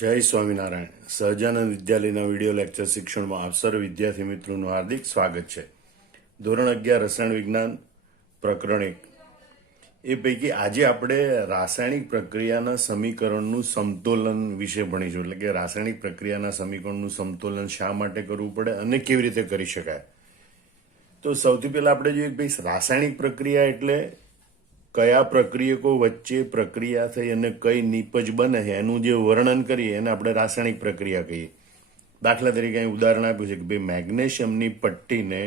જય સ્વામિનારાયણ. સહજાનંદ વિદ્યાલયના video lecture શિક્ષણમાં આપ સર્વ વિદ્યાર્થી મિત્રોનું હાર્દિક સ્વાગત છે. ધોરણ 11 રસાયણ વિજ્ઞાન પ્રકરણ 1 એ પૈકી આજે આપણે રાસાયણિક પ્રક્રિયાના સમીકરણનું સમતોલન વિશે ભણીશું. એટલે કે રાસાયણિક પ્રક્રિયાના સમીકરણનું સમતોલન શા માટે કરવું પડે અને કેવી રીતે કરી શકાય. તો સૌથી પહેલા આપણે જોઈએ ભાઈ, રાસાયણિક પ્રક્રિયા એટલે કયા પ્રક્રિયકો વચ્ચે પ્રક્રિયા થઈ અને કઈ નીપજ બને છે એનું જે વર્ણન કરીએ એને આપણે રાસાયણિક પ્રક્રિયા કહીએ. દાખલા તરીકે અહીં ઉદાહરણ આપ્યું છે કે ભાઈ, મેગ્નેશિયમની પટ્ટીને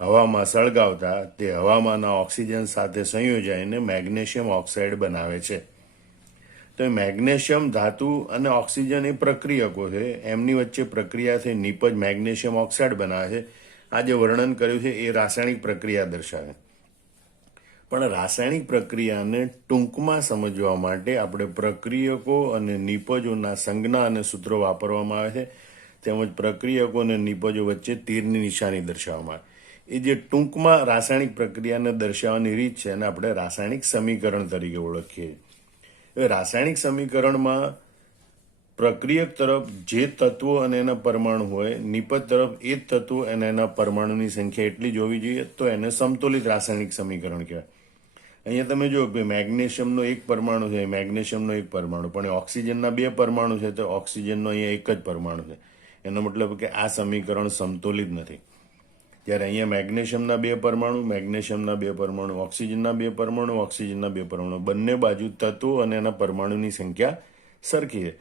હવામાં સળગાવતા તે હવામાંના ઓક્સિજન સાથે સંયોજાઈને મેગ્નેશિયમ ઓક્સાઇડ બનાવે છે. તો એ મેગ્નેશિયમ ધાતુ અને ઓક્સિજન એ પ્રક્રિયકો છે, એમની વચ્ચે પ્રક્રિયા થઈ નીપજ મેગ્નેશિયમ ઓક્સાઇડ બનાવે છે. આ જે વર્ણન કર્યું છે એ રાસાયણિક પ્રક્રિયા દર્શાવે. પણ રાસાયણિક પ્રક્રિયાને ટૂંકમાં સમજવા માટે આપણે પ્રક્રિયકો અને નિપજોના સંજ્ઞા અને સૂત્રો વાપરવામાં આવે છે, તેમજ પ્રક્રિયકો અને નિપજો વચ્ચે તીરની નિશાની દર્શાવવામાં આવે. એ જે ટૂંકમાં રાસાયણિક પ્રક્રિયાને દર્શાવવાની રીત છે એને આપણે રાસાયણિક સમીકરણ તરીકે ઓળખીએ. હવે રાસાયણિક સમીકરણમાં પ્રક્રિયક તરફ જે તત્વો અને એના પરમાણુ હોય, નિપજ તરફ એ જ તત્વો અને એના પરમાણુની સંખ્યા એટલી જ હોવી જોઈએ, તો એને સમતોલિત રાસાયણિક સમીકરણ કહેવાય. અહીંયા તમે જો કે મેગ્નેશિયમનો એક પરમાણુ છે, મેગ્નેશિયમનો એક પરમાણુ, પણ ઓક્સિજનના બે પરમાણુ છે તો ઓક્સિજનનો અહીંયા એક જ પરમાણુ છે. એનો મતલબ કે આ સમીકરણ સમતોલિત નથી. જ્યારે અહીંયા મેગ્નેશિયમના બે પરમાણુ, ઓક્સિજનના બે પરમાણુ, બંને બાજુ તત્વો અને એના પરમાણુની સંખ્યા સરખી છે.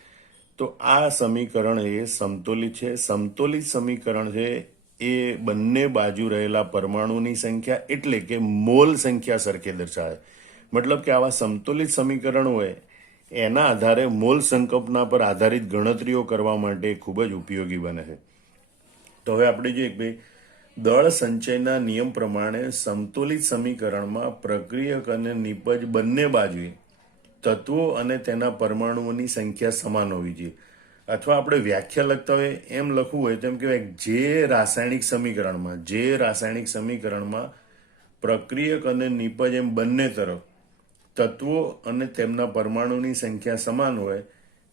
તો આ સમીકરણ એ સમતોલિત છે. સમતોલિત સમીકરણ છે એ બંને બાજુ રહેલા પરમાણુની સંખ્યા એટલે કે મોલ સંખ્યા સરખે દર્શાવે. મતલબ કે આવા સમતોલિત સમીકરણ હોય એના આધારે મોલ સંકલ્પના પર આધારિત ગણતરીઓ કરવા માટે ખૂબ જ ઉપયોગી બને છે. તો હવે આપણે જોઈએ કે ભાઈ, દળ સંચયના નિયમ પ્રમાણે સમતોલિત સમીકરણમાં પ્રક્રિયક અને નિપજ બંને બાજુએ તત્વો અને તેના પરમાણુઓની સંખ્યા સમાન હોવી જોઈએ. અથવા આપણે વ્યાખ્યા લખતા હોય એમ લખવું હોય તેમ કહેવાય, જે રાસાયણિક સમીકરણમાં પ્રક્રિયક અને નિપજ એમ બંને તરફ તત્વો અને તેમના પરમાણુની સંખ્યા સમાન હોય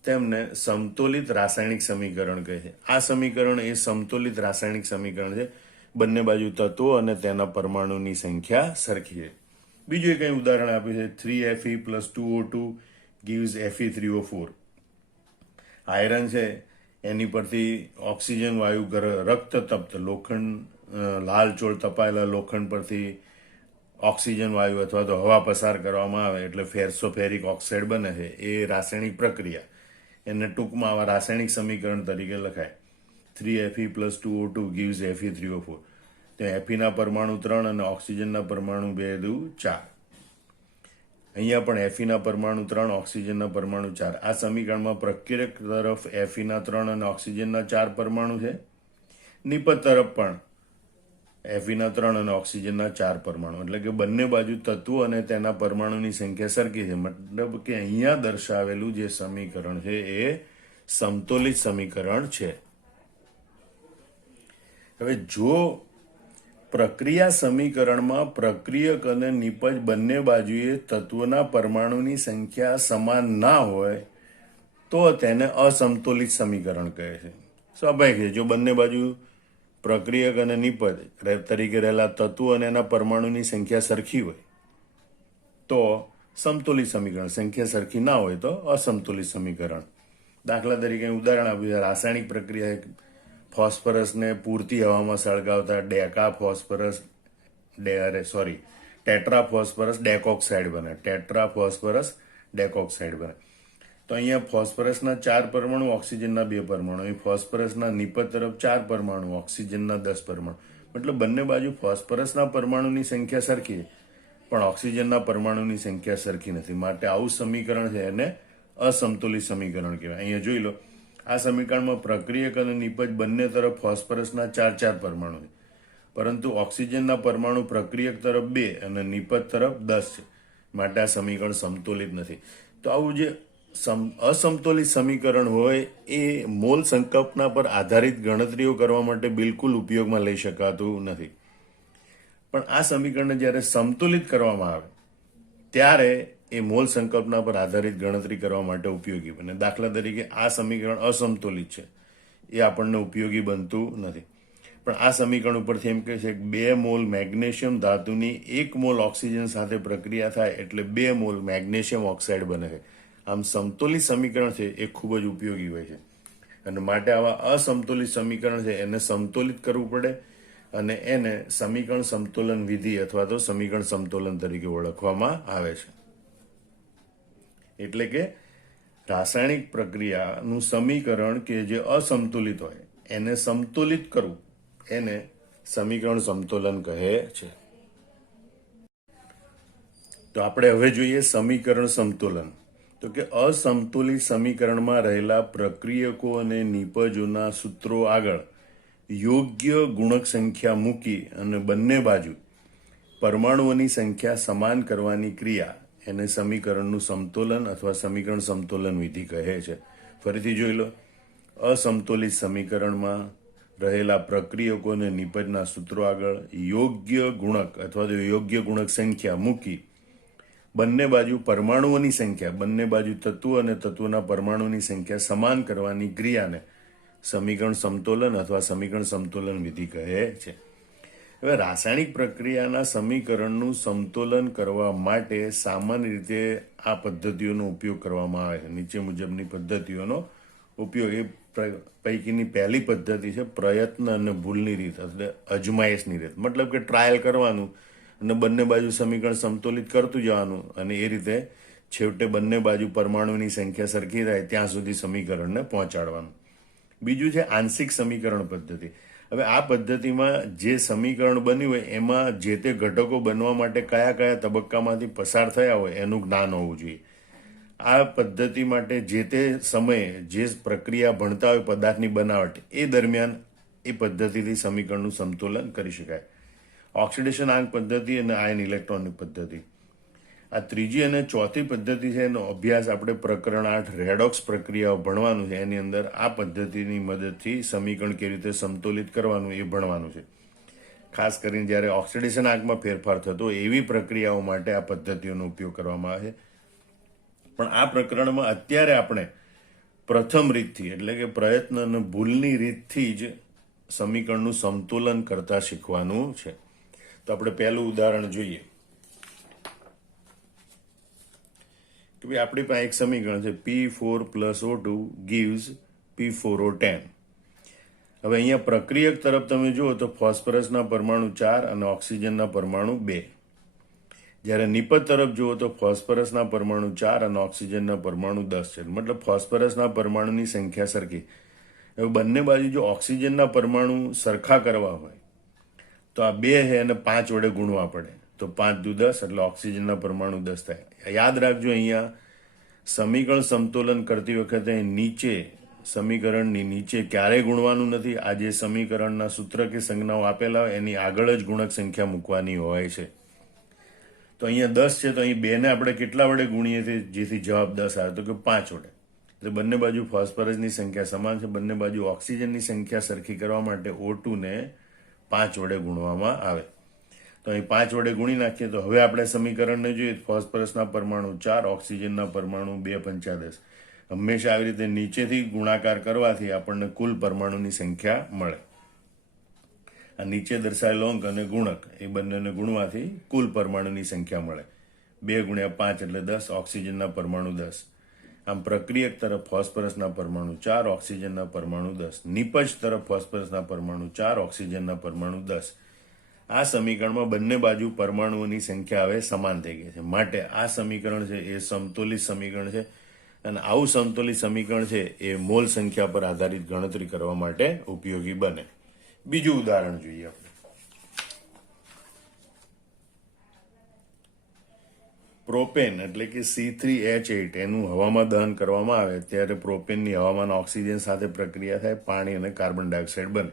તેમને સમતોલિત રાસાયણિક સમીકરણ કહે છે. આ સમીકરણ એ સમતોલિત રાસાયણિક સમીકરણ છે. બંને બાજુ તત્વો અને તેના પરમાણુની સંખ્યા સરખી છે. બીજું એક અહીં ઉદાહરણ આપ્યું છે, 3Fe + 2O2 gives Fe3O4. Iron છે એની પરથી ઓક્સિજન વાયુ રક્ત તપ્ત લાલ ચોળ તપાયેલા લોખંડ પરથી ઓક્સિજન વાયુ અથવા તો હવા પસાર કરવામાં આવે એટલે ફેરસોફેરિક ઓક્સાઇડ બને છે. એ રાસાયણિક પ્રક્રિયા, એને ટૂંકમાં આવા રાસાયણિક સમીકરણ તરીકે લખાય. 3Fe + 2O2 gives Fe3O4. ત્યાં એફીના પરમાણુ 3 અને ઓક્સિજનના પરમાણુ 2 દુ 4. અહીંયા પણ એફીના પરમાણુ 3, ઓક્સિજનના પરમાણુ 4. આ સમીકરણમાં પ્રક્રિયક તરફ એફીના 3 અને ઓક્સિજનના 4 પરમાણુ છે. નિપજ તરફ પણ એફીના 3 અને ઓક્સિજનના 4 પરમાણુ. એટલે કે બંને બાજુ તત્વો અને તેના પરમાણુની સંખ્યા સરખી છે. મતલબ કે અહીંયા દર્શાવેલું જે સમીકરણ છે એ સમતોલિત સમીકરણ છે. હવે જો પ્રક્રિયા સમીકરણમાં પ્રક્રિયક અને નિપજ બંને બાજુએ તત્વોના પરમાણુની સંખ્યા સમાન ના હોય તો તેને અસમતોલિત સમીકરણ કહે છે. સ્વાભાવિક છે, જો બંને બાજુ પ્રક્રિયક અને નિપજ તરીકે રહેલા તત્વો અને એના પરમાણુની સંખ્યા સરખી હોય તો સમતોલિત સમીકરણ, સંખ્યા સરખી ના હોય તો અસમતોલિત સમીકરણ. દાખલા તરીકે ઉદાહરણ આપ્યું છે, રાસાયણિક પ્રક્રિયા ફોસ્ફરસને પૂરતી હવામાં સળગાવતા ટેટ્રાફોસ્ફરસ ડેકોક્સાઇડ બને. તો અહીંયા ફોસ્ફરસના 4 પરમાણુ, ઓક્સિજનના 2 પરમાણુ. અહીં ફોસ્ફરસના નિપજ તરફ 4 પરમાણુ, ઓક્સિજનના 10 પરમાણુ. મતલબ બંને બાજુ ફોસ્ફરસના પરમાણુની સંખ્યા સરખી પણ ઓક્સિજનના પરમાણુની સંખ્યા સરખી નથી. માટે આવું સમીકરણ છે એને અસમતોલિત સમીકરણ કહેવાય. અહીંયા જોઈ લો, આ સમીકરણમાં પ્રક્રિયક અને નિપજ બંને તરફ ફોસ્ફરસના 4 પરમાણુ છે, પરંતુ ઓક્સિજનના પરમાણુ પ્રક્રિયક તરફ 2 અને નિપજ તરફ 10 છે. માટે આ સમીકરણ સમતોલિત નથી. તો આવું જે અસમતોલિત સમીકરણ હોય એ મોલ સંકલ્પના પર આધારિત ગણતરીઓ કરવા માટે બિલકુલ ઉપયોગમાં લઈ શકાતું નથી. પણ આ સમીકરણને જ્યારે સમતોલિત કરવામાં આવે ત્યારે એ મોલ સંકલ્પના પર આધારિત ગણતરી કરવા માટે ઉપયોગી બને. દાખલા તરીકે આ સમીકરણ અસમતોલિત છે, એ આપણને ઉપયોગી બનતું નથી. પણ આ સમીકરણ ઉપરથી એમ કહે છે કે 2 મોલ મેગ્નેશિયમ ધાતુની 1 મોલ ઓક્સિજન સાથે પ્રક્રિયા થાય એટલે 2 મોલ મેગ્નેશિયમ ઓક્સાઇડ બને છે. આમ સમતોલિત સમીકરણ છે એ ખૂબ જ ઉપયોગી હોય છે, અને માટે આવા અસમતોલિત સમીકરણ છે એને સમતોલિત કરવું પડે, અને એને સમીકરણ સમતોલન વિધિ અથવા તો સમીકરણ સમતોલન તરીકે ઓળખવામાં આવે છે. એટલે કે રાસાયણિક પ્રક્રિયાનું સમીકરણ કે જે અસમતુલિત હોય એને સમતુલિત કરવું, એને સમીકરણ સમતોલન કહે છે. તો આપણે હવે જોઈએ સમીકરણ સમતોલન. તો કે અસમતુલિત સમીકરણમાં રહેલા પ્રક્રિયકો અને નિપજોના સૂત્રો આગળ યોગ્ય ગુણક સંખ્યા મૂકી અને બંને બાજુ પરમાણુઓની સંખ્યા સમાન કરવાની ક્રિયા એને સમીકરણનું સમતોલન અથવા સમીકરણ સમતોલન વિધિ કહે છે. ફરીથી જોઈ લો. અસમતોલિત સમીકરણમાં રહેલા પ્રક્રિયકો અને નિપજના સૂત્રો આગળ યોગ્ય ગુણક અથવા તો યોગ્ય ગુણક સંખ્યા મૂકી બંને બાજુ પરમાણુઓની સંખ્યા, બંને બાજુ તત્વો અને તત્વોના પરમાણુની સંખ્યા સમાન કરવાની ક્રિયાને સમીકરણ સમતોલન અથવા સમીકરણ સમતોલન વિધિ કહે છે. હવે રાસાયણિક પ્રક્રિયાના સમીકરણનું સમતોલન કરવા માટે સામાન્ય રીતે આ પદ્ધતિઓનો ઉપયોગ કરવામાં આવે છે. નીચે મુજબની પદ્ધતિઓનો ઉપયોગ, એ પૈકીની પહેલી પદ્ધતિ છે પ્રયત્ન અને ભૂલની રીત એટલે અજમાયશની રીત. મતલબ કે ટ્રાયલ કરવાનું અને બંને બાજુ સમીકરણ સમતોલિત કરતું જવાનું, અને એ રીતે છેવટે બંને બાજુ પરમાણુની સંખ્યા સરખી થાય ત્યાં સુધી સમીકરણને પહોંચાડવાનું. બીજું છે આંશિક સમીકરણ પદ્ધતિ. હવે આ પદ્ધતિમાં જે સમીકરણ બન્યું હોય એમાં જે તે ઘટકો બનવા માટે કયા કયા તબક્કામાંથી પસાર થયા હોય એનું જ્ઞાન હોવું જોઈએ. આ પદ્ધતિ માટે જે તે સમયે જે પ્રક્રિયા ભણતા હોય પદાર્થની બનાવટ, એ દરમિયાન એ પદ્ધતિથી સમીકરણનું સમતોલન કરી શકાય. ઓક્સિડેશન આંક પદ્ધતિ અને આયન ઇલેક્ટ્રોનિક પદ્ધતિ. આ ત્રીજી અને ચોથી પદ્ધતિ છે એનો અભ્યાસ આપણે પ્રકરણ 8 રેડોક્સ પ્રક્રિયાઓ ભણવાનું છે. એની અંદર આ પદ્ધતિની મદદથી સમીકરણ કેવી રીતે સમતોલિત કરવાનું એ ભણવાનું છે. ખાસ કરીને જ્યારે ઓક્સિડેશન આંકમાં ફેરફાર થતો હોય એવી પ્રક્રિયાઓ માટે આ પદ્ધતિઓનો ઉપયોગ કરવામાં આવે છે. પણ આ પ્રકરણમાં અત્યારે આપણે પ્રથમ રીતથી એટલે કે પ્રયત્ન અને ભૂલની રીતથી જ સમીકરણનું સમતોલન કરતા શીખવાનું છે. તો આપણે પહેલું ઉદાહરણ જોઈએ કે ભાઈ આપણી પાસે એક સમીકરણ છે P4 + O2 gives P4O10. હવે અહીંયા પ્રક્રિયક તરફ તમે જુઓ તો ફોસ્ફરસના પરમાણુ 4 અને ઓક્સિજનના પરમાણુ 2. જ્યારે નિપજ તરફ જુઓ તો ફોસ્ફરસના પરમાણુ 4 અને ઓક્સિજનના પરમાણુ 10 છે. મતલબ ફોસ્ફરસના પરમાણુની સંખ્યા સરખી. હવે બંને બાજુ જો ઓક્સિજનના પરમાણુ સરખા કરવા હોય તો આ 2 છે અને 5 વડે ગુણવા પડે. તો 5 દુ 10 એટલે ઓક્સિજનના પરમાણુ 10 થાય. યાદ રાખજો અહીંયા સમીકરણ સમતોલન કરતી વખતે નીચે સમીકરણની નીચે ક્યારેય ગુણવાનું નથી. આ જે સમીકરણના સૂત્ર કે સંજ્ઞાઓ આપેલા હોય એની આગળ જ ગુણક સંખ્યા મૂકવાની હોય છે. તો અહીંયા 10 છે તો અહીં 2 ને આપણે કેટલા વડે ગુણીએ છીએ જેથી જવાબ 10 આવે? તો કે 5 વડે. એટલે બંને બાજુ ફોસ્ફરસની સંખ્યા સમાન છે. બંને બાજુ ઓક્સિજનની સંખ્યા સરખી કરવા માટે O2 ને 5 વડે ગુણવામાં આવે. તો અહીં 5 વડે ગુણી નાખીએ તો હવે આપણે સમીકરણને જોઈએ. ફોસ્ફરસના પરમાણુ 4, ઓક્સિજનના પરમાણુ 2 પંચા 10. હંમેશા આવી રીતે નીચેથી ગુણાકાર કરવાથી આપણને કુલ પરમાણુની સંખ્યા મળે. આ નીચે દર્શાવેલો અંક અને ગુણક એ બંનેને ગુણવાથી કુલ પરમાણુની સંખ્યા મળે. 2 × 5 એટલે 10, ઓક્સિજનના પરમાણુ 10. આમ પ્રક્રિયક તરફ ફોસ્ફરસના પરમાણુ 4, ઓક્સિજનના પરમાણુ 10. નિપજ તરફ ફોસ્ફરસના પરમાણુ 4, ઓક્સિજનના પરમાણુ 10. આ સમીકરણમાં બંને બાજુ પરમાણુઓની સંખ્યા હવે સમાન થઈ ગઈ છે. માટે આ સમીકરણ છે એ સમતોલિત સમીકરણ છે, અને આવું સમતોલિત સમીકરણ છે એ મોલ સંખ્યા પર આધારિત ગણતરી કરવા માટે ઉપયોગી બને. બીજું ઉદાહરણ જોઈએ આપણે. પ્રોપેન એટલે કે C3H8 એનું હવામાં દહન કરવામાં આવે ત્યારે પ્રોપેનની હવામાન ઓક્સિજન સાથે પ્રક્રિયા થાય, પાણી અને કાર્બન ડાયોક્સાઇડ બને.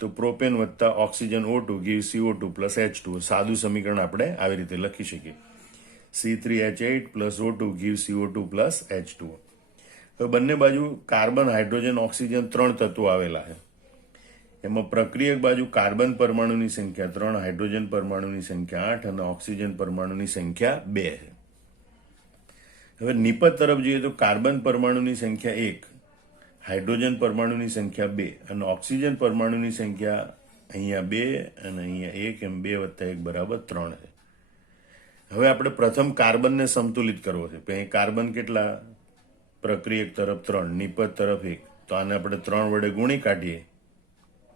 તો પ્રોપેન વત્તા oxygen O2 gives CO2 + H2. સાદું સમીકરણ આપણે આવી રીતે લખી શકીએ. C3H8 + O2 gives CO2 + H2. હવે બંને બાજુ કાર્બન, હાઇડ્રોજન, ઓક્સિજન 3 તત્વો આવેલા છે. એમાં પ્રક્રિયક બાજુ કાર્બન પરમાણુની સંખ્યા 3, હાઇડ્રોજન પરમાણુની સંખ્યા 8 અને ઓક્સિજન પરમાણુની સંખ્યા 2 છે. હવે નિપજ તરફ જોઈએ તો કાર્બન પરમાણુની સંખ્યા 1, હાઇડ્રોજન પરમાણુની સંખ્યા 2 અને ઓક્સિજન પરમાણુની સંખ્યા અહીંયા 2 અને અહીંયા 1, એમ 2 + 1 બરાબર 3 છે. હવે આપણે પ્રથમ કાર્બનને સંતુલિત કરવો છે. અહીં કાર્બન કેટલા? પ્રક્રિયક તરફ 3, નિપજ તરફ 1, તો આને આપણે 3 વડે ગુણી કાઢીએ,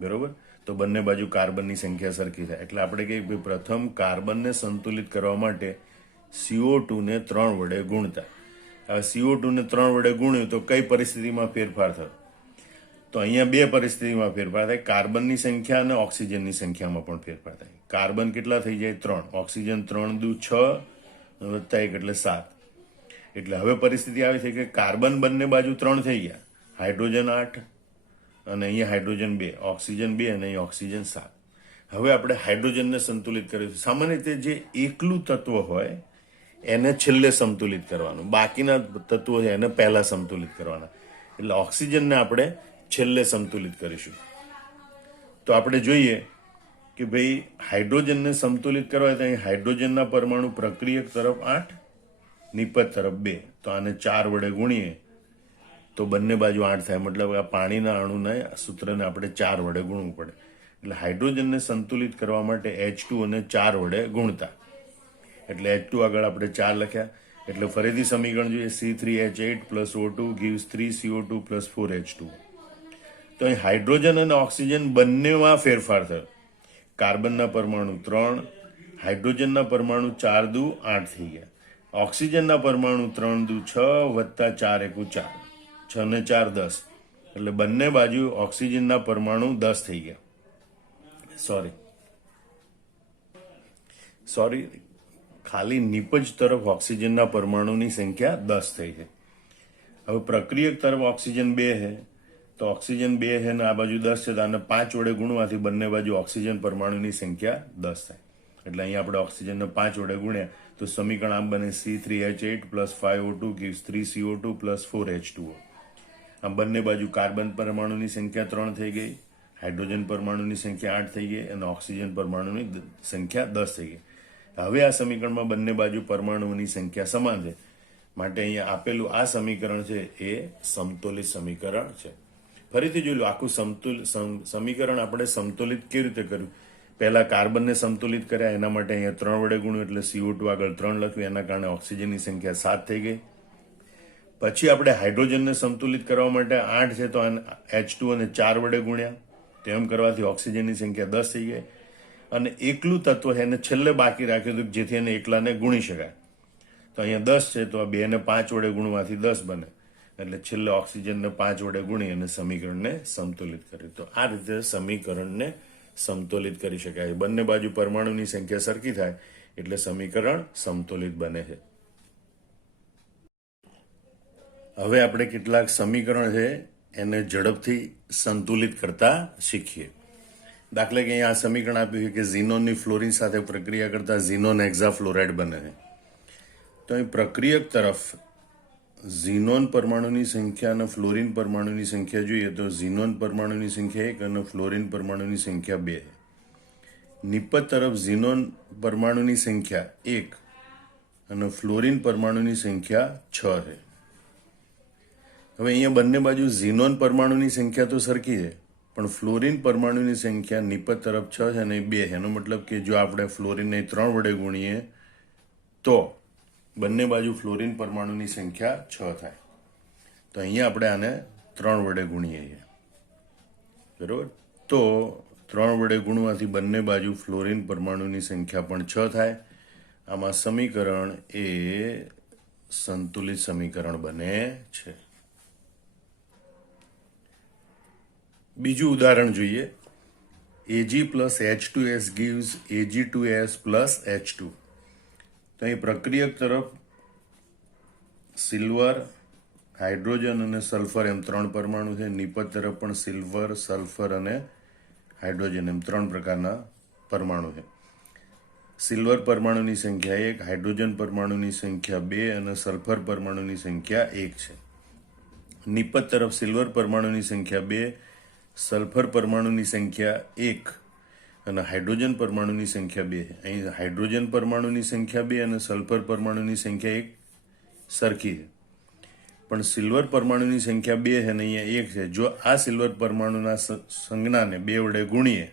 બરોબર? તો બંને બાજુ કાર્બનની સંખ્યા સરખી થાય. એટલે આપણે કહીએ કે પ્રથમ કાર્બનને સંતુલિત કરવા માટે CO2 ને 3 વડે ગુણતા. હવે CO2 ને 3 વડે ગુણ્યું તો કઈ પરિસ્થિતિમાં ફેરફાર થયો? તો અહીંયા બે પરિસ્થિતિમાં ફેરફાર થાય. કાર્બનની સંખ્યા અને ઓક્સિજનની સંખ્યામાં પણ ફેરફાર થાય. કાર્બન કેટલા થઈ જાય? 3. ઓક્સિજન 3 દુ 6 વત્તા 1 એટલે 7. એટલે હવે પરિસ્થિતિ આવી છે કે કાર્બન બંને બાજુ 3 થઈ ગયા, હાઇડ્રોજન 8 અને અહીંયા હાઇડ્રોજન 2, ઓક્સિજન 2 અને અહીંયા ઓક્સિજન 7. હવે આપણે હાઇડ્રોજનને સંતુલિત કરીશું. સામાન્ય રીતે જે એકલું તત્વ હોય એને છેલ્લે સંતુલિત કરવાનું, બાકીના તત્વો છે એને પહેલા સંતુલિત કરવાના. એટલે ઓક્સિજનને આપણે છેલ્લે સંતુલિત કરીશું. તો આપણે જોઈએ કે ભાઈ હાઇડ્રોજનને સંતુલિત કરવા તો અહીં હાઇડ્રોજનના પરમાણુ પ્રક્રિયક તરફ 8, નિપજ તરફ 2, તો આને 4 વડે ગુણીએ તો બંને બાજુ 8 થાય. મતલબ આ પાણીના અણુના સૂત્રને આપણે 4 વડે ગુણવું પડે. એટલે હાઇડ્રોજનને સંતુલિત કરવા માટે H2 અને 4 વડે ગુણતા. એટલે H2 આગળ આપણે 4 લખ્યા. એટલે ફરીથી સમીકરણ જોઈએ, C3H8 + O2 gives 3CO2 + 4H2. તો અહીં હાઇડ્રોજન અને ઓક્સિજન બંનેમાં ફેરફાર થયો. કાર્બનના પરમાણુ 3, હાઇડ્રોજનના પરમાણુ 4 દુ 8 થઈ ગયા. ઓક્સિજનના પરમાણુ 3 દુ 6 વત્તા 4 એકુ 4, 6 ને 4 10. એટલે બંને બાજુ ઓક્સિજનના પરમાણુ 10 થઈ ગયા. સોરી, ખાલી નિપજ તરફ ઓક્સિજનના પરમાણુની સંખ્યા 10 થઈ છે. હવે પ્રક્રિયક તરફ ઓક્સિજન 2 છે, તો ઓક્સિજન 2 છે ને આ બાજુ 10 છે, તો આને 5 વડે ગુણવાથી બંને બાજુ ઓક્સિજન પરમાણુની સંખ્યા 10 થાય. એટલે અહીંયા આપણે ઓક્સિજનને 5 વડે ગુણ્યા તો સમીકરણ આમ બને C3H8 + 5O2 gives 3CO2 + 4H2O. આમ બંને બાજુ કાર્બન પરમાણુની સંખ્યા 3 થઈ ગઈ, હાઇડ્રોજન પરમાણુની સંખ્યા 8 થઈ ગઈ અને ઓક્સિજન પરમાણુની સંખ્યા 10 થઈ ગઈ. હવે આ સમીકરણમાં બંને બાજુ પરમાણુઓની સંખ્યા સમાન છે, માટે અહીંયા આપેલું આ સમીકરણ છે એ સમતોલિત સમીકરણ છે. ફરીથી જોઈ લો, આખું સમીકરણ આપણે સમતોલિત કેવી રીતે કર્યું. પહેલા કાર્બનને સંતુલિત કર્યા, એના માટે અહીંયા 3 વડે ગુણ્યું એટલે CO2 આગળ 3 લખ્યું, એના કારણે ઓક્સિજનની સંખ્યા 7 થઈ ગઈ. પછી આપણે હાઇડ્રોજનને સંતુલિત કરવા માટે 8 છે, તો H2 અને 4 વડે ગુણ્યા, તેમ કરવાથી ઓક્સિજનની સંખ્યા 10 થઈ ગઈ. અને એકલું તત્વ છે એને છેલ્લે બાકી રાખ્યું હતું જેથી એને એકલાને ગુણી શકાય. તો અહીંયા 10 છે, તો આ 2 ને 5 વડે ગુણવાથી 10 બને. એટલે છેલ્લે ઓક્સિજનને 5 વડે ગુણી અને સમીકરણને સંતુલિત કર્યું. તો આ રીતે સમીકરણને સમતોલિત કરી શકાય. બંને બાજુ પરમાણુની સંખ્યા સરખી થાય એટલે સમીકરણ સમતોલિત બને છે. હવે આપણે કેટલાક સમીકરણ છે એને ઝડપથી સંતુલિત કરતા શીખીએ. દાખલા કે અહીંયા આ સમીકરણ આપ્યું છે કે ઝીનોનની ફ્લોરિન સાથે પ્રક્રિયા કરતા ઝીનોન હેક્ઝાફ્લોરાઇડ બને છે. તો અહીં પ્રક્રિયક તરફ ઝીનોન પરમાણુની સંખ્યા અને ફ્લોરિન પરમાણુની સંખ્યા જોઈએ તો ઝીનોન પરમાણુની સંખ્યા 1 અને ફ્લોરિન પરમાણુની સંખ્યા 2. નિપજ તરફ ઝીનોન પરમાણુની સંખ્યા 1 અને ફ્લોરિન પરમાણુની સંખ્યા 6 છે. હવે અહીંયા બંને બાજુ ઝીનોન પરમાણુની સંખ્યા તો સરખી છે, પણ ફ્લોરિન પરમાણુની સંખ્યા નિપજ તરફ 6 છે અને 2 છે. એનો મતલબ કે જો આપણે ફ્લોરિનને 3 વડે ગુણીએ તો બંને બાજુ ફ્લોરિન પરમાણુની સંખ્યા 6 થાય. તો અહીંયા આપણે આને 3 વડે ગુણીએ છીએ, બરોબર. તો 3 વડે ગુણવાથી બંને બાજુ ફ્લોરિન પરમાણુની સંખ્યા પણ 6 થાય. આમાં સમીકરણ એ સંતુલિત સમીકરણ બને છે. બીજું ઉદાહરણ જોઈએ. Ag plus H2S gives Ag2S plus H2. તો અહીં પ્રક્રિયક તરફ સિલ્વર, હાઇડ્રોજન અને સલ્ફર એમ 3 પરમાણુ છે. નિપજ તરફ પણ સિલ્વર, સલ્ફર અને હાઇડ્રોજન એમ 3 પ્રકારના પરમાણુ છે. સિલ્વર પરમાણુની સંખ્યા 1, હાઇડ્રોજન પરમાણુની સંખ્યા 2 અને સલ્ફર પરમાણુની સંખ્યા 1 છે. નિપજ તરફ સિલ્વર પરમાણુની સંખ્યા 2, સલ્ફર પરમાણુની સંખ્યા 1 અને હાઇડ્રોજન પરમાણુની સંખ્યા 2. અહીં હાઇડ્રોજન પરમાણુની સંખ્યા 2 અને સલ્ફર પરમાણુની સંખ્યા 1 સરખી છે, પણ સિલ્વર પરમાણુની સંખ્યા 2 છે ને અહીંયા 1 છે. જો આ સિલ્વર પરમાણુના સંજ્ઞાને 2 વડે ગુણીએ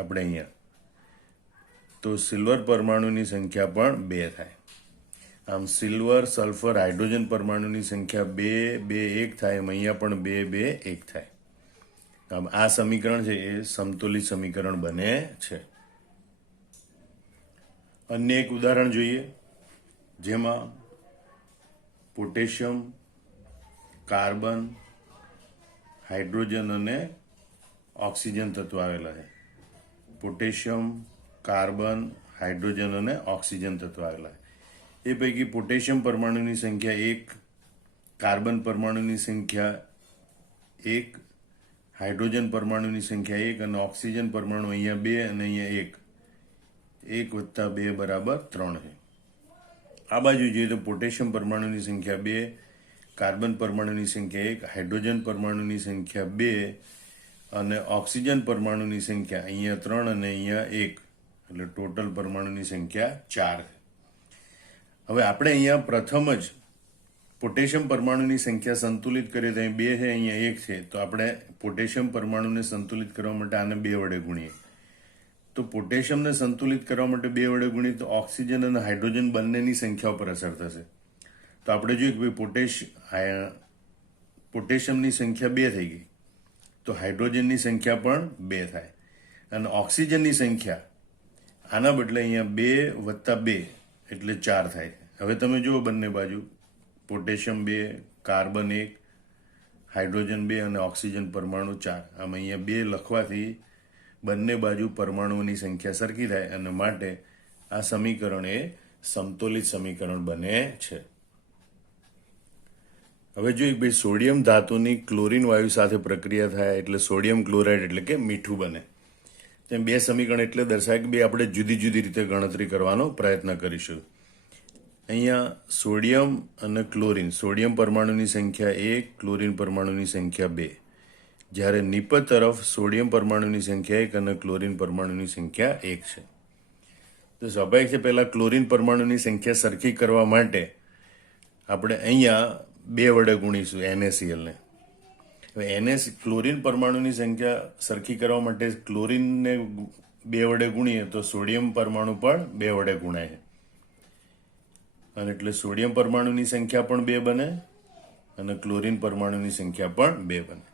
આપણે અહીંયા, તો સિલ્વર પરમાણુની સંખ્યા પણ 2 થાય. આમ સિલ્વર, સલ્ફર, હાઇડ્રોજન પરમાણુની સંખ્યા 2, 2, 1 થાય. એમ અહીંયા પણ 2, 2, 1 થાય. આમ આ સમીકરણ છે એ સમતુલિત સમીકરણ બને છે. અન્ય એક ઉદાહરણ જોઈએ, જેમાં પોટેશિયમ, કાર્બન, હાઇડ્રોજન અને ઓક્સિજન તત્વો આવેલા છે. પોટેશિયમ, કાર્બન, હાઇડ્રોજન અને ઓક્સિજન તત્વો આવેલા છે. એ પૈકી પોટેશિયમ પરમાણુની સંખ્યા 1, કાર્બન પરમાણુની સંખ્યા 1, હાઇડ્રોજન પરમાણુની સંખ્યા 1 અને ઓક્સિજન પરમાણુ અહીંયા 2 અને અહીંયા 1. 1 વત્તા 2 બરાબર 3 છે. આ બાજુ જોઈએ તો પોટેશિયમ પરમાણુની સંખ્યા 2, કાર્બન પરમાણુની સંખ્યા 1, હાઇડ્રોજન પરમાણુની સંખ્યા 2 અને ઓક્સિજન પરમાણુની સંખ્યા અહીંયા 3 અને અહીંયા 1, એટલે ટોટલ પરમાણુની સંખ્યા 4 છે. હવે આપણે અહીંયા પ્રથમ જ પોટેશિયમ પરમાણુની સંખ્યા સંતુલિત કરીએ તો અહીં 2 છે, અહીંયા 1 છે. તો આપણે પોટેશિયમ પરમાણુને સંતુલિત કરવા માટે આને 2 વડે ગુણીએ. તો પોટેશિયમને સંતુલિત કરવા માટે 2 વડે ગુણીએ તો ઓક્સિજન અને હાઇડ્રોજન બંનેની સંખ્યા પર અસર થશે. તો આપણે જોઈએ કે ભાઈ પોટેશિયમની સંખ્યા 2 થઈ ગઈ, તો હાઇડ્રોજનની સંખ્યા પણ 2 થાય. અને ઓક્સિજનની સંખ્યા આના બદલે અહીંયા 2 વત્તા 2 એટલે 4 થાય. હવે તમે જુઓ બંને બાજુ, પોટેશિયમ 2, કાર્બન 1, હાઇડ્રોજન 2 અને ઓક્સિજન પરમાણુ 4. આમ અહીંયા 2 લખવાથી બંને બાજુ પરમાણુઓની સંખ્યા સરખી થાય અને માટે આ સમીકરણ એ સમતુલિત સમીકરણ બને છે. હવે જોઈએ ભાઈ, સોડિયમ ધાતુની ક્લોરીન વાયુ સાથે પ્રક્રિયા થાય એટલે સોડિયમ ક્લોરાઇડ એટલે કે મીઠું બને. તેમ 2 સમીકરણ એટલે દર્શાવે કે બે આપણે જુદી જુદી રીતે ગણતરી કરવાનો પ્રયત્ન કરીશું. અહીંયા સોડિયમ અને ક્લોરીન, સોડિયમ પરમાણુની સંખ્યા 1, ક્લોરીન પરમાણુની સંખ્યા 2. જ્યારે નિપજ તરફ સોડિયમ પરમાણુની સંખ્યા 1 અને ક્લોરીન પરમાણુની સંખ્યા 1 છે. તો સ્વાભાવિક છે, પહેલા ક્લોરીન પરમાણુની સંખ્યા સરખી કરવા માટે આપણે અહીંયા 2 વડે ગુણીશું NaCl ને. હવે ક્લોરીન પરમાણુની સંખ્યા સરખી કરવા માટે ક્લોરીનને 2 વડે ગુણીએ તો સોડિયમ પરમાણુ પણ 2 વડે ગુણાય છે. અને એટલે સોડિયમ પરમાણુની સંખ્યા પણ 2 બને અને ક્લોરીન પરમાણુની સંખ્યા પણ 2 બને.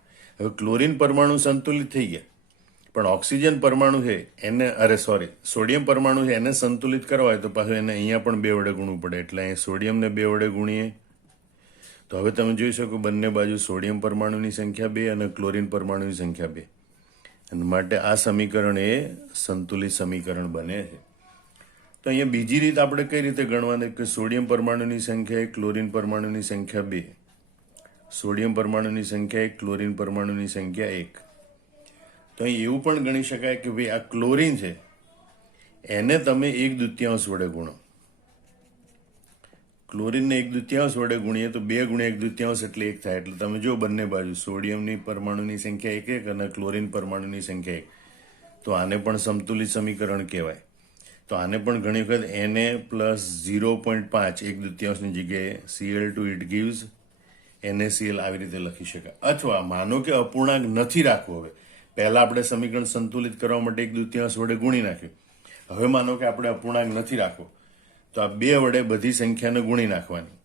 હવે ક્લોરીન પરમાણુ સંતુલિત થઈ ગયા, પણ ઓક્સિજન પરમાણુ છે સોડિયમ પરમાણુ છે એને સંતુલિત કરવા હોય તો પાછું એને અહીંયા પણ 2 વડે ગુણવું પડે. એટલે અહીં સોડિયમને 2 વડે ગુણીએ તો હવે તમે જોઈ શકો બંને બાજુ સોડિયમ પરમાણુની સંખ્યા 2 અને ક્લોરીન પરમાણુની સંખ્યા 2. અને માટે આ સમીકરણ એ સંતુલિત સમીકરણ બને છે. તો અહીંયા બીજી રીત આપણે કઈ રીતે ગણવાની કે સોડિયમ પરમાણુની સંખ્યા 1, ક્લોરીન પરમાણુની સંખ્યા 2. સોડિયમ પરમાણુની સંખ્યા 1, ક્લોરીન પરમાણુની સંખ્યા 1. તો અહીં એવું પણ ગણી શકાય કે ભાઈ આ ક્લોરીન છે એને તમે 1/2 વડે ગુણો. ક્લોરીનને 1/2 વડે ગુણીએ તો 2 ગુણ્યા 1/2 એટલે 1 થાય. એટલે તમે જો બંને બાજુ સોડિયમની પરમાણુની સંખ્યા 1 1 અને ક્લોરીન પરમાણુની સંખ્યા 1. તો આને પણ સમતુલિત સમીકરણ કહેવાય. તો આને પણ ઘણી વખત Na પ્લસ 0.5 1/2ની જગ્યાએ Cl2 ઇટ ગીવ્સ NaCl આવી રીતે લખી શકાય. અથવા માનો કે અપૂર્ણાંક નથી રાખવો. હવે પહેલા આપણે સમીકરણ સંતુલિત કરવા માટે 1/2 વડે ગુણી નાખ્યું. હવે માનો કે આપણે અપૂર્ણાંક નથી રાખવો, તો આ 2 વડે બધી સંખ્યાને ગુણી નાખવાની.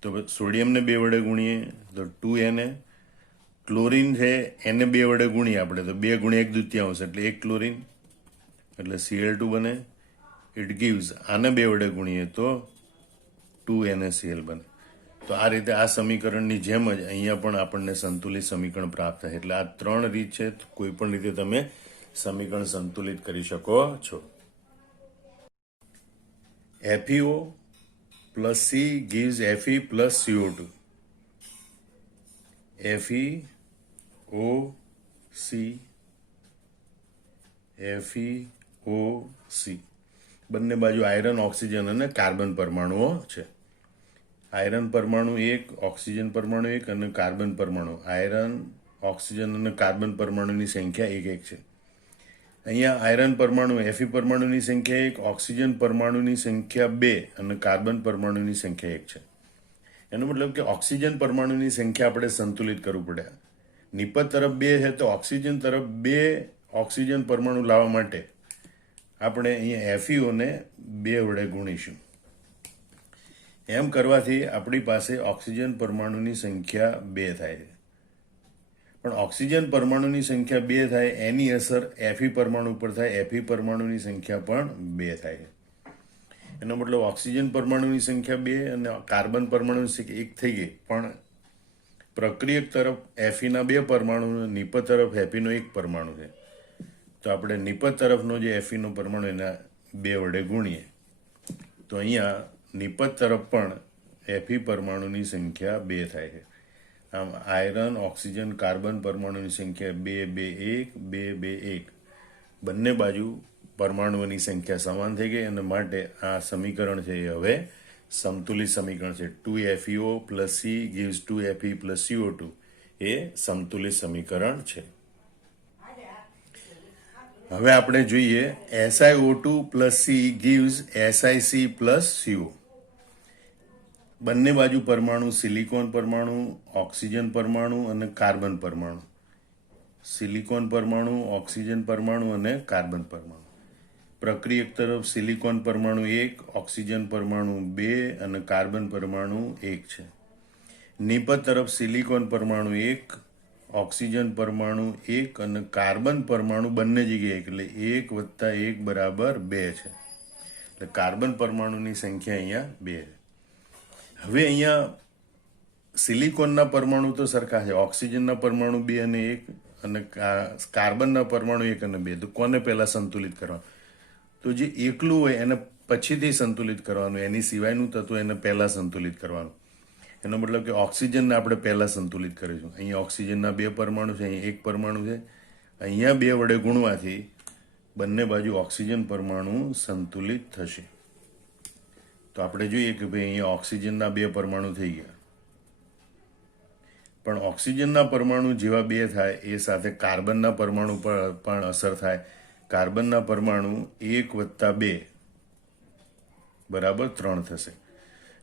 તો સોડિયમને 2 વડે ગુણીએ તો 2Na, ક્લોરીન છે એને 2 વડે ગુણીએ આપણે તો 2 ગુણ્યા 1/2 એટલે 1 ક્લોરીન એટલે Cl2 બને. ઇટ ગીવ્સ આને 2 વડે ગુણીએ તો 2 NaCl બને. તો આ રીતે આ સમીકરણની જેમ જ અહીંયા પણ આપણને સંતુલિત સમીકરણ પ્રાપ્ત થાય. એટલે આ 3 રીત છે, કોઈ પણ રીતે તમે સમીકરણ સંતુલિત કરી શકો છો. FeO plus C gives Fe plus CO2. FeOC બંને બાજુ આયરન, ઓક્સિજન અને કાર્બન પરમાણુઓ છે. આયરન પરમાણુ 1, ઓક્સિજન પરમાણુ 1 અને કાર્બન પરમાણુ. આયરન, ઓક્સિજન અને કાર્બન પરમાણુની સંખ્યા 1 1 છે. અહીંયા આયરન પરમાણુ Fe પરમાણુની સંખ્યા 1, ઓક્સિજન પરમાણુની સંખ્યા 2 અને કાર્બન પરમાણુની સંખ્યા 1 છે. એનો મતલબ કે ઓક્સિજન પરમાણુની સંખ્યા આપણે સંતુલિત કરવું પડે. નિપજ તરફ 2 છે તો ઓક્સિજન તરફ 2 ઓક્સિજન પરમાણુ લાવવા માટે આપણે અહીંયા FeOને 2 વડે ગુણીશું. એમ કરવાથી આપણી પાસે ઓક્સિજન પરમાણુની સંખ્યા 2 થાય છે. પણ ઓક્સિજન પરમાણુની સંખ્યા 2 થાય એની અસર Fe પરમાણુ પર થાય. Fe પરમાણુની સંખ્યા પણ 2 થાય છે. એનો મતલબ ઓક્સિજન પરમાણુની સંખ્યા 2 અને કાર્બન પરમાણુની સંખ્યા 1 થઈ ગઈ. પણ પ્રક્રિયક તરફ Feના 2 પરમાણુ, નિપજ તરફ Feનો 1 પરમાણુ છે. તો આપણે નિપજ તરફનો જે Feનો પરમાણુ એના 2 વડે ગુણીએ તો અહીંયા નિપજ તરફ પણ Fe પરમાણુની સંખ્યા 2 થાય છે. આમ આયરન, ઓક્સિજન, કાર્બન પરમાણુની સંખ્યા 2, 2, 1, 2, 2, 1. બંને બાજુ પરમાણુઓની સંખ્યા સમાન થઈ ગઈ અને માટે આ સમીકરણ છે એ હવે સમતુલિત સમીકરણ છે. 2FeO plus C gives 2Fe plus CO2 એ સમતુલિત સમીકરણ છે. હવે આપણે જોઈએ SiO2 plus C gives SiC plus CO. બંને બાજુ પરમાણુ સિલિકોન પરમાણુ, ઓક્સિજન પરમાણુ અને કાર્બન પરમાણુ. સિલિકોન પરમાણુ, ઓક્સિજન પરમાણુ અને કાર્બન પરમાણુ. પ્રક્રિયક તરફ સિલિકોન પરમાણુ 1, ઓક્સિજન પરમાણુ 2 અને કાર્બન પરમાણુ 1 છે. નિપજ તરફ સિલિકોન પરમાણુ 1, ઓક્સિજન પરમાણુ 1 અને કાર્બન પરમાણુ બંને જગ્યાએ એટલે 1 વત્તા 1 બરાબર 2 છે. એટલે કાર્બન પરમાણુની સંખ્યા અહીંયા 2 છે. હવે અહીંયા સિલિકોનના પરમાણુ તો સરખા છે. ઓક્સિજનના પરમાણુ 2 અને 1 અને કાર્બનના પરમાણુ 1 અને 2. તો કોને પહેલા સંતુલિત કરવાનું? તો જે એકલું હોય એને પછીથી સંતુલિત કરવાનું. એની સિવાયનું તત્વ એને પહેલા સંતુલિત કરવાનું. એનો મતલબ કે ઓક્સિજનને આપણે પહેલા સંતુલિત કરીશું. અહીંયા ઓક્સિજનના 2 પરમાણુ છે, અહીંયા 1 પરમાણુ છે. અહીંયા 2 વડે ગુણવાથી બંને બાજુ ઓક્સિજન પરમાણુ સંતુલિત થશે. તો આપણે જોઈએ કે ભાઈ અહીંયા ઓક્સિજનના 2 પરમાણુ થઈ ગયા. પણ ઓક્સિજનના પરમાણુ જેવા 2 થાય એ સાથે કાર્બનના પરમાણુ પર પણ અસર થાય. કાર્બનના પરમાણુ 1 વત્તા 2 બરાબર 3 થશે.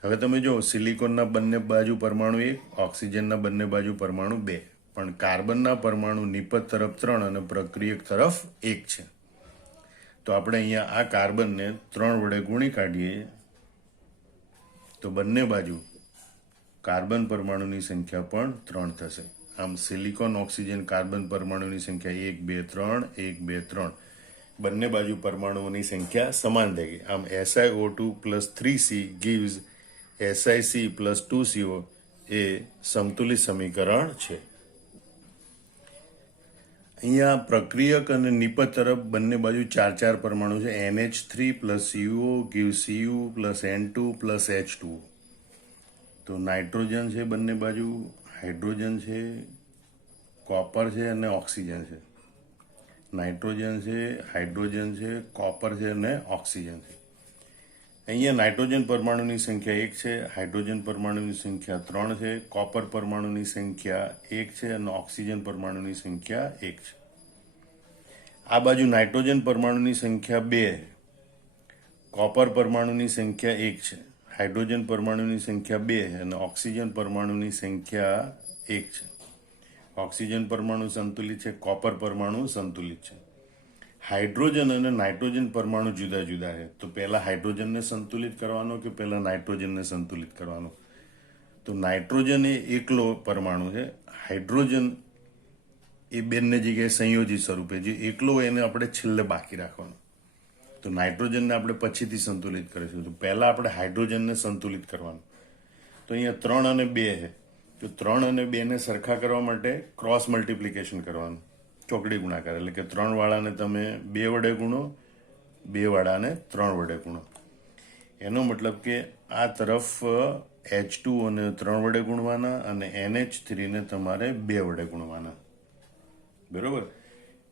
હવે તમે જો સિલિકોનના બંને બાજુ પરમાણુ 1, ઓક્સિજનના બંને બાજુ પરમાણુ 2. પણ કાર્બનના પરમાણુ નિપજ તરફ 3 અને પ્રક્રિયક તરફ 1 છે. તો આપણે અહીંયા આ કાર્બનને 3 વડે ગુણી કાઢીએ તો બંને બાજુ કાર્બન પરમાણુની સંખ્યા પણ 3 થશે. આમ સિલિકોન, ઓક્સિજન, કાર્બન પરમાણુની સંખ્યા 1, 2, 3, 1, 2, 3. બંને બાજુ પરમાણુઓની સંખ્યા સમાન થઈ ગઈ. આમ SiO2 plus 3C gives SiC plus 2CO એ સમતુલિત સમીકરણ છે. અહીંયા પ્રક્રિયક અને નિપજ તરફ બંને બાજુ 4 પરમાણુ છે. NH3 plus CO gives Cu plus N2 plus H2. તો નાઇટ્રોજન છે બંને બાજુ, હાઇડ્રોજન છે, કોપર છે અને ઓક્સિજન છે. નાઇટ્રોજન છે, હાઇડ્રોજન છે, કોપર છે અને ઓક્સિજન છે. અહીંયા નાઇટ્રોજન પરમાણુની સંખ્યા 1 છે, હાઇડ્રોજન પરમાણુની સંખ્યા 3 છે, કોપર પરમાણુની સંખ્યા 1 છે અને ઓક્સિજન પરમાણુની સંખ્યા 1 છે. આ બાજુ નાઇટ્રોજન પરમાણુની સંખ્યા 2, કોપર પરમાણુની સંખ્યા 1 છે, હાઇડ્રોજન પરમાણુની સંખ્યા 2 અને ઓક્સિજન પરમાણુની સંખ્યા 1 છે. ઓક્સિજન પરમાણુ સંતુલિત છે, કોપર પરમાણુ સંતુલિત છે. હાઇડ્રોજન અને નાઇટ્રોજન પરમાણુ જુદા જુદા છે. તો પહેલા હાઇડ્રોજનને સંતુલિત કરવાનો કે પહેલા નાઇટ્રોજનને સંતુલિત કરવાનો? તો નાઇટ્રોજન એ એકલો પરમાણુ છે. હાઇડ્રોજન એ બંને જગ્યાએ સંયોજિત સ્વરૂપે જે એકલો હોય એને આપણે છેલ્લે બાકી રાખવાનો. તો નાઇટ્રોજનને આપણે પછીથી સંતુલિત કરીશું. તો પહેલા આપણે હાઇડ્રોજનને સંતુલિત કરવાનું. તો અહીંયા 3 અને 2 છે. તો 3 અને 2 ને સરખા કરવા માટે ક્રોસ મલ્ટિપ્લિકેશન કરવાનું, ચોકડી ગુણાકાર. એટલે કે 3 વાળાને તમે 2 વડે ગુણો, 2 વાળાને 3 વડે ગુણો. એનો મતલબ કે આ તરફ H2 ને 3 વડે ગુણવાના અને NH3 ને તમારે 2 વડે ગુણવાના. બરોબર?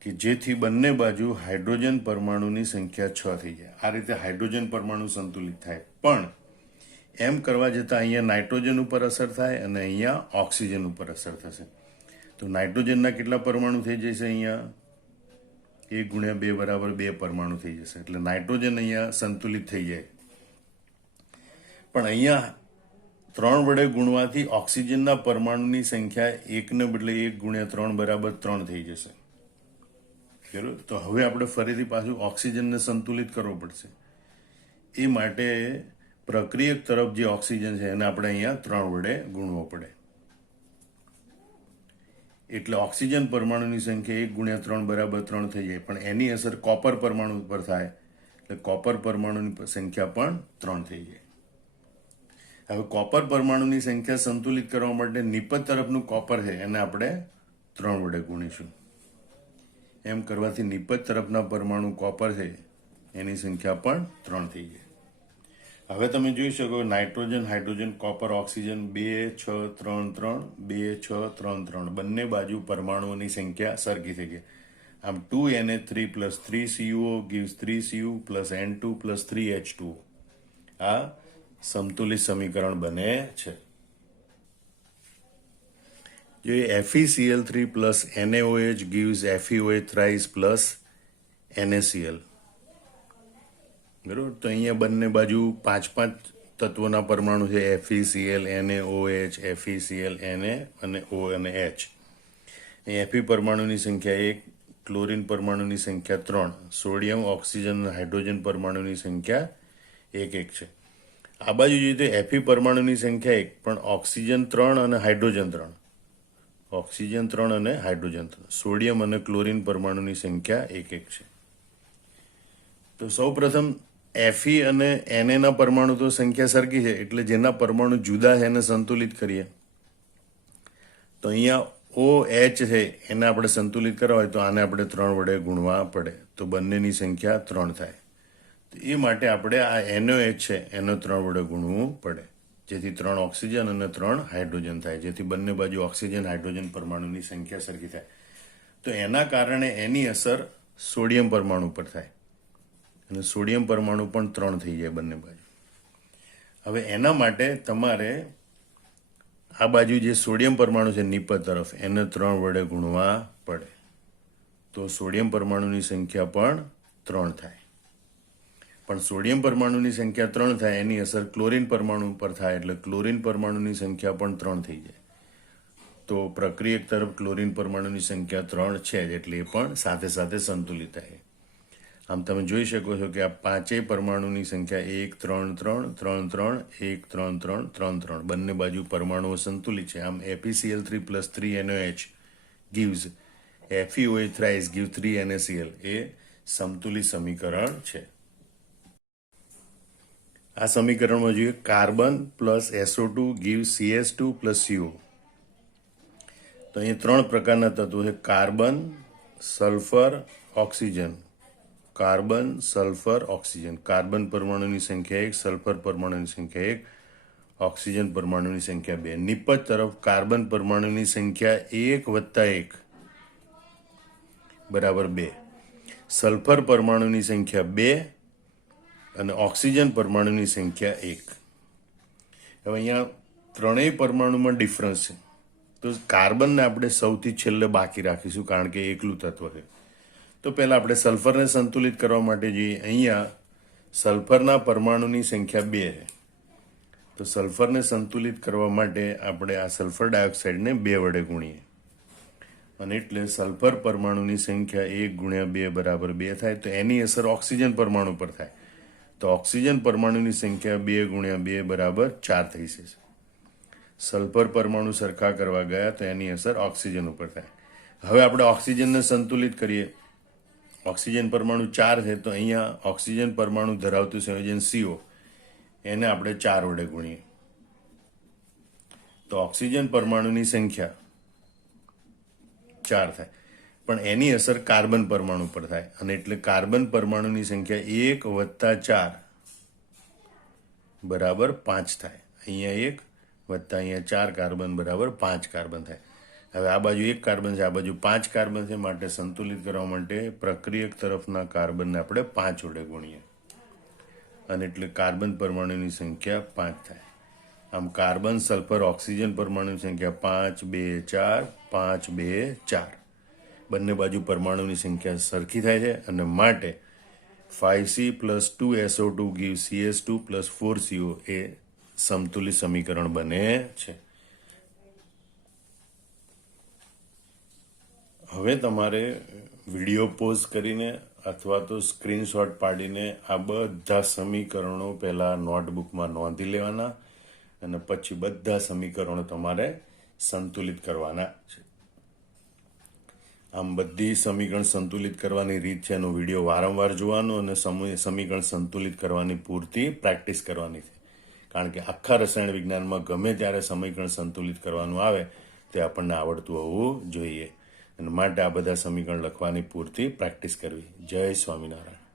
કે જેથી બંને બાજુ હાઇડ્રોજન પરમાણુની સંખ્યા 6 થઈ જાય. આ રીતે હાઇડ્રોજન પરમાણુ સંતુલિત થાય. પણ એમ કરવા જતાં અહીંયા નાઇટ્રોજન ઉપર અસર થાય અને અહીંયા ઓક્સિજન ઉપર અસર થશે. તો નાઇટ્રોજનના કેટલા પરમાણુ થઈ જશે? અહીંયા 1 ગુણ્યા 2 બરાબર 2 પરમાણુ થઈ જશે. એટલે નાઇટ્રોજન અહીંયા સંતુલિત થઈ જાય. પણ અહીંયા 3 વડે ગુણવાથી ઓક્સિજનના પરમાણુની સંખ્યા 1 ને બદલે 1 ગુણ્યા 3 બરાબર 3 થઈ જશે. બરાબર. તો હવે આપણે ફરીથી પાછું ઓક્સિજનને સંતુલિત કરવો પડશે. એ માટે પ્રક્રિયક તરફ જે ઓક્સિજન છે એને આપણે અહીંયા 3 વડે ગુણવો પડે. એટલે ઓક્સિજન પરમાણુની સંખ્યા 1 ગુણ્યા 3 બરાબર 3 થઈ જાય. પણ એની અસર કોપર પરમાણુ પર થાય એટલે કોપર પરમાણુની સંખ્યા પણ 3 થઈ જાય. હવે કોપર પરમાણુની સંખ્યા સંતુલિત કરવા માટે નિપજ તરફનું કોપર છે એને આપણે 3 વડે ગુણીશું. એમ કરવાથી નિપજ તરફના પરમાણુ કોપર છે એની સંખ્યા પણ 3 થઈ જાય. હવે તમે જોઈ શકો નાઇટ્રોજન, હાઇડ્રોજન, કોપર, ઓક્સિજન 2 6 3 3 2 6 3 3 બંને બાજુ પરમાણુઓની સંખ્યા સરખી થઈ ગઈ. આમ 2Na3 + 3Cu gives 3Cu + N2 + 3H2. આ સમતુલિત સમીકરણ બને છે. જે FeCl3 + NaOH gives FeOH thrice + NaCl. બરોબર. તો અહીંયા બંને બાજુ 5 તત્વોના પરમાણુ છે. FeCl, NaOH, FeCl, Na અને O અને H. Fe પરમાણુની સંખ્યા 1, ક્લોરીન પરમાણુની સંખ્યા 3, સોડિયમ, ઓક્સિજન અને હાઇડ્રોજન પરમાણુની સંખ્યા 1 1 છે. આ બાજુ જોઈએ તો Fe પરમાણુની સંખ્યા 1 પણ ઓક્સિજન 3 અને હાઇડ્રોજન 3. ઓક્સિજન 3 અને હાઇડ્રોજન 3. સોડિયમ અને ક્લોરીન પરમાણુની સંખ્યા 1 1 છે. તો સૌ પ્રથમ Fe અને Na ના પરમાણુ તો સંખ્યા સરખી છે એટલે જેના પરમાણુ જુદા છે એને સંતુલિત કરીએ. તો અહીંયા OH છે એને આપણે સંતુલિત કરવા હોય તો આને આપણે 3 વડે ગુણવા પડે તો બંનેની સંખ્યા 3 થાય. તો એ માટે આપણે આ NaOH છે એને 3 વડે ગુણવું પડે જેથી 3 ઓક્સિજન અને 3 હાઇડ્રોજન થાય જેથી બંને બાજુ ઓક્સિજન હાઇડ્રોજન પરમાણુની સંખ્યા સરખી થાય. તો એના કારણે એની અસર સોડિયમ પરમાણુ પર થાય અને સોડિયમ પરમાણુ પણ 3 થઈ જાય બંને બાજુ. હવે એના માટે તમારે આ બાજુ જે સોડિયમ પરમાણુ છે નિપજ તરફ એને 3 વડે ગુણવા પડે તો સોડિયમ પરમાણુની સંખ્યા પણ 3 થાય. પણ સોડિયમ પરમાણુની સંખ્યા 3 થાય એની અસર ક્લોરીન પરમાણુ પર થાય એટલે ક્લોરીન પરમાણુની સંખ્યા પણ 3 થઈ જાય. તો પ્રક્રિયક તરફ ક્લોરીન પરમાણુની સંખ્યા 3 છે જ એટલે એ પણ સાથે સાથે સંતુલિત થાય. આમ તમે જોઈ શકો છો કે આ 5 પરમાણુની સંખ્યા 1 3 3 3 3 1 3 3 3 3 બંને બાજુ પરમાણુઓ સંતુલિત છે. આમ FeCl3 + 3NaOH gives FeOH thrice gives 3NaCl એ સમતુલિત સમીકરણ છે. આ સમીકરણમાં જોઈએ carbon + SO2 gives CH2 + CO. તો અહીં 3 પ્રકારના તત્વો છે carbon, sulphur, oxygen. Carbon, sulphur, oxygen. Carbon પરમાણુની સંખ્યા 1, સલ્ફર પરમાણુની સંખ્યા 1, ઓક્સિજન પરમાણુની સંખ્યા 2. નિપજ તરફ કાર્બન પરમાણુની સંખ્યા 1 + 1 બરાબર 2, સલ્ફર પરમાણુની સંખ્યા 2 અને ઓક્સિજન પરમાણુની સંખ્યા 1. હવે અહીંયા ત્રણેય પરમાણુમાં ડિફરન્સ છે તો કાર્બનને આપણે સૌથી છેલ્લે બાકી રાખીશું કારણ કે એકલું તત્વ છે. તો પહેલાં આપણે સલ્ફરને સંતુલિત કરવા માટે જોઈએ. અહીંયા સલ્ફરના પરમાણુની સંખ્યા 2 છે તો સલ્ફરને સંતુલિત કરવા માટે આપણે આ સલ્ફર ડાયોક્સાઇડને 2 વડે ગુણીએ અને એટલે સલ્ફર પરમાણુની સંખ્યા 1 × 2 બરાબર 2 થાય. તો એની અસર ઓક્સિજન પરમાણુ પર થાય તો ઓક્સિજન પરમાણુની સંખ્યા 2 × 2 બરાબર 4 થઈ જશે. સલ્ફર પરમાણુ સરખા કરવા ગયા તો એની અસર ઓક્સિજન ઉપર થાય. હવે આપણે ઓક્સિજનને સંતુલિત કરીએ. ઓક્સિજન પરમાણુ 4 છે તો અહીંયા ઓક્સિજન પરમાણુ ધરાવતું સંયોજન CO એને આપણે 4 વડે ગુણીએ તો ઓક્સિજન પરમાણુની સંખ્યા 4 થાય પણ એની અસર કાર્બન પરમાણુ પર થાય અને એટલે કાર્બન પરમાણુની સંખ્યા 1 + 4 બરાબર 5 થાય. અહીંયા 1 વત્તા અહીંયા 4 કાર્બન બરાબર 5 કાર્બન થાય. હવે આ બાજુ 1 કાર્બન છે, આ બાજુ 5 કાર્બન છે માટે સંતુલિત કરવા માટે પ્રક્રિયક તરફના કાર્બનને આપણે 5 વડે ગુણીએ અને એટલે કાર્બન પરમાણુની સંખ્યા 5 થાય. આમ કાર્બન, સલ્ફર, ઓક્સિજન પરમાણુની સંખ્યા 5 2 4 5 2 4 બંને બાજુ પરમાણુની સંખ્યા સરખી થાય છે અને માટે 5C + 2SO2 gives CH2 + 4CO એ સમતુલિત સમીકરણ બને છે. હવે તમારે વિડીયો પોઝ કરીને અથવા તો સ્ક્રીનશોટ પાડીને આ બધા સમીકરણો પહેલાં નોટબુકમાં નોંધી લેવાના અને પછી બધા સમીકરણો તમારે સંતુલિત કરવાના છે. આમ બધી સમીકરણ સંતુલિત કરવાની રીત છે એનો વિડીયો વારંવાર જોવાનો અને સમીકરણ સંતુલિત કરવાની પૂરતી પ્રેક્ટિસ કરવાની છે. કારણ કે આખા રસાયણ વિજ્ઞાનમાં ગમે ત્યારે સમીકરણ સંતુલિત કરવાનું આવે તે આપણને આવડતું હોવું જોઈએ અને માટે આ બધા સમીકરણ લખવાની પૂરતી પ્રેક્ટિસ કરવી. જય સ્વામિનારાયણ.